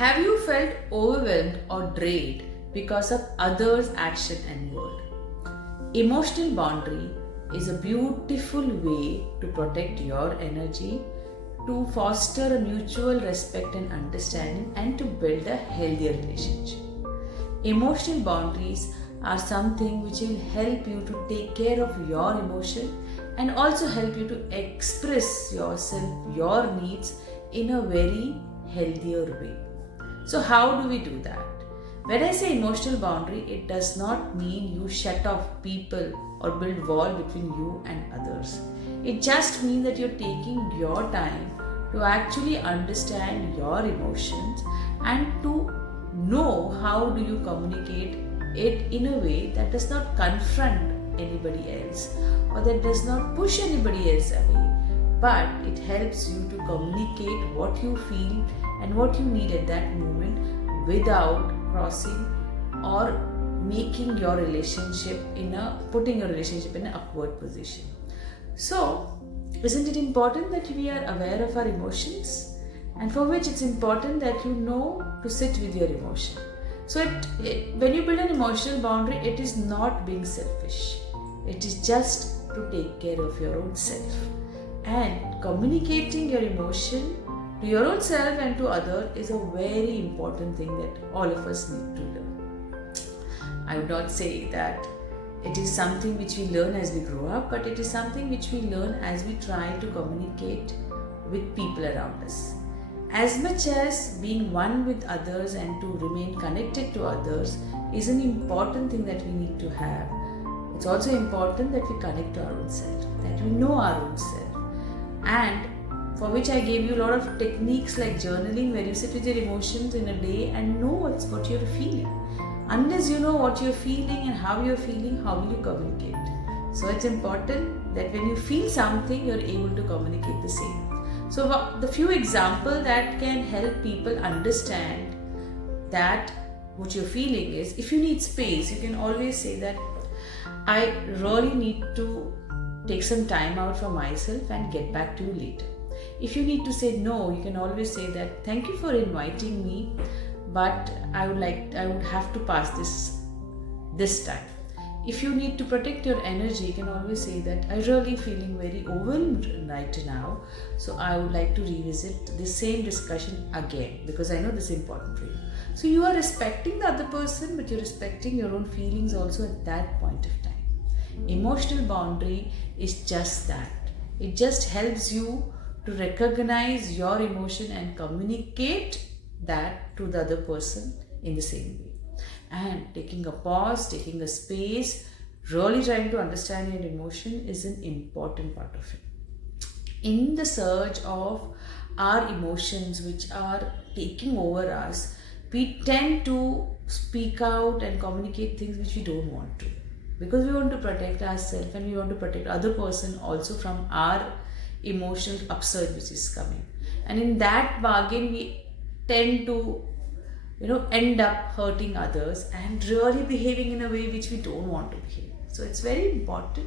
Have you felt overwhelmed or drained because of others' action and word? Emotional boundary is a beautiful way to protect your energy, to foster a mutual respect and understanding, and to build a healthier relationship. Emotional boundaries are something which will help you to take care of your emotion and also help you to express yourself, your needs in a very healthier way. So, how do we do that? When I say emotional boundary, it does not mean you shut off people or build wall between you and others. It just means that you're taking your time to actually understand your emotions and to know how do you communicate it in a way that does not confront anybody else or that does not push anybody else away, but it helps you to communicate what you feel and what you need at that moment without crossing or making your relationship putting your relationship in an upward position. So, isn't it important that we are aware of our emotions? And for which it's important that you know to sit with your emotion. So when you build an emotional boundary, it is not being selfish. It is just to take care of your own self. And communicating your emotion to your own self and to others is a very important thing that all of us need to learn. I would not say that it is something which we learn as we grow up, but it is something which we learn as we try to communicate with people around us. As much as being one with others and to remain connected to others is an important thing that we need to have, it's also important that we connect to our own self, that we know our own self. And for which I gave you a lot of techniques like journaling, where you sit with your emotions in a day and know what you're feeling. Unless you know what you're feeling and how you're feeling, how will you communicate? So it's important that when you feel something, you're able to communicate the same. So the few examples that can help people understand that what you're feeling is, if you need space, you can always say that I really need to take some time out for myself and get back to you later. If you need to say no, you can always say that thank you for inviting me, but I would have to pass this time. If you need to protect your energy, you can always say that I'm really feeling very overwhelmed right now, so I would like to revisit the same discussion again because I know this is important for you. So you are respecting the other person, but you're respecting your own feelings also at that point of time. Emotional boundary is just that. It just helps you to recognize your emotion and communicate that to the other person in the same way. And taking a pause, taking a space, really trying to understand your emotion is an important part of it. In the surge of our emotions which are taking over us, we tend to speak out and communicate things which we don't want to, because we want to protect ourselves and we want to protect other person also from our emotional upsurge which is coming. And in that bargain, we tend to end up hurting others and really behaving in a way which we don't want to behave. So it's very important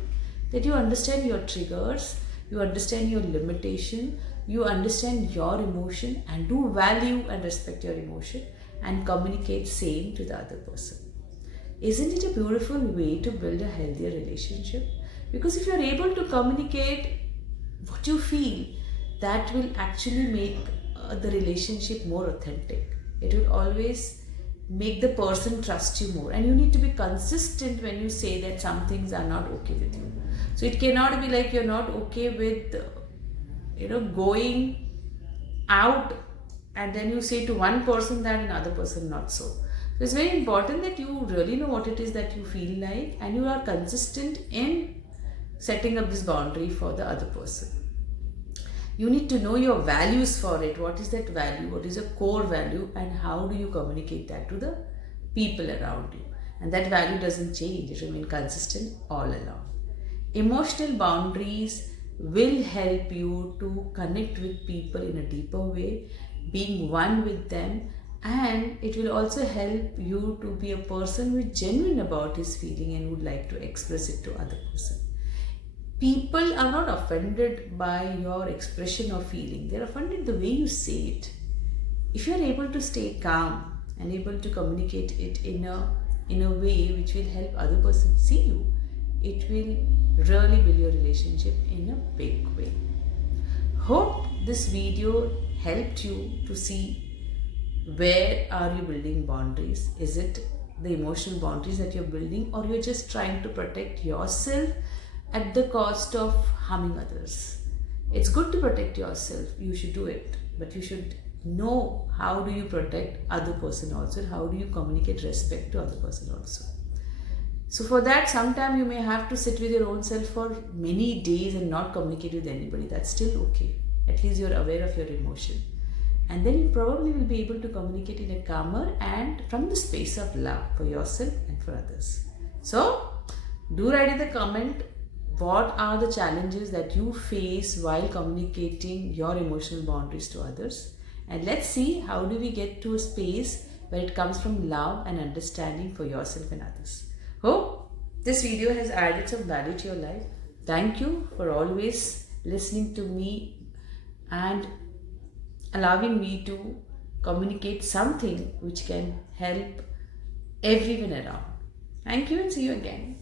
that you understand your triggers, you understand your limitation, you understand your emotion and do value and respect your emotion and communicate same to the other person. Isn't it a beautiful way to build a healthier relationship? Because if you're able to communicate what you feel, that will actually make the relationship more authentic. It will always make the person trust you more, and you need to be consistent when you say that some things are not okay with you. So it cannot be like you're not okay with going out and then you say to one person that another person not so. So it's very important that you really know what it is that you feel like and you are consistent in setting up this boundary for the other person. You need to know your values for it. What is that value? What is a core value? And how do you communicate that to the people around you? And that value doesn't change. It remains consistent all along. Emotional boundaries will help you to connect with people in a deeper way, being one with them, and it will also help you to be a person who is genuine about his feeling and would like to express it to other person. People are not offended by your expression of feeling. They're offended the way you say it. if you're able to stay calm and able to communicate it in a way which will help other person see you, it will really build your relationship in a big way. Hope this video helped you to see where are you building boundaries. Is it the emotional boundaries that you're building, or you're just trying to protect yourself at the cost of harming others? It's good to protect yourself, you should do it, but you should know how do you protect other person also, how do you communicate respect to other person also. So for that, sometime you may have to sit with your own self for many days and not communicate with anybody. That's still okay. At least you're aware of your emotion. And then you probably will be able to communicate in a calmer and from the space of love for yourself and for others. So do write in the comment what are the challenges that you face while communicating your emotional boundaries to others. And let's see how do we get to a space where it comes from love and understanding for yourself and others. Hope this video has added some value to your life. Thank you for always listening to me and allowing me to communicate something which can help everyone around. Thank you and see you again.